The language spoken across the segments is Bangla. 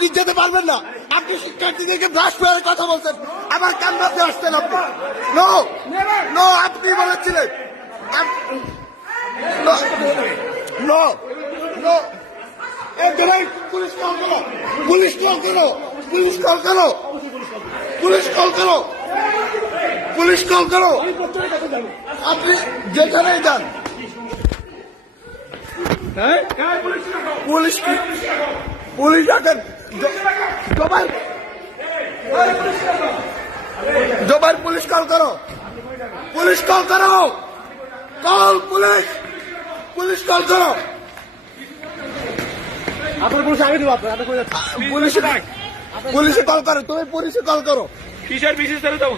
আপনি যেতে পারবেন না। আপনি শিক্ষার্থীদেরকে ব্রাশ করে কথা বলছেন, আবার কান্নাতে আসছেন আপনি। নো নো, আপনি বলেছিলেন। নো নো, পুলিশ কল করো, পুলিশ কল করো, পুলিশ কল করো, পুলিশ কল করো, পুলিশ কল করো। আপনি যেখানেই যান, পুলিশ কি, পুলিশ আছেন। জোবাইর পুলিশ কল করো, পুলিশ কল করো, কল পুলিশ, পুলিশ কল করো। আপনার পুলিশ আমি দেবো, আপনার পুলিশে পুলিশে কল করো, তুমি পুলিশে কল করো। কিসের বিশেষ করে দেবো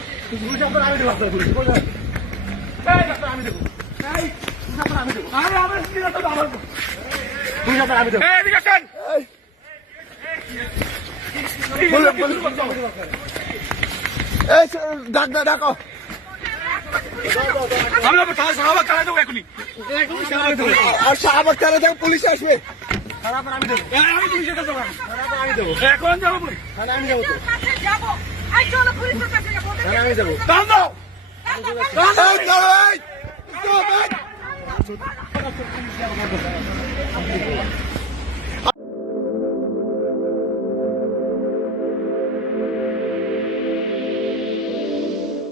আমি দেবো, আপনার পুলিশ আমি দেবো, আমি দেবো, আমি দেবো। এই ডাক ডাকো, আমি শাহবাগ চালাই দেবো এখনই, আর শাহবাগ চালা যাও, পুলিশ আসবে। আমি পুলিশের কাছে যাবো, আমি দেবো, এখন যাবো পুলিশ, আমি যাবো তো, আমি যাবো। দাম দাও, এই,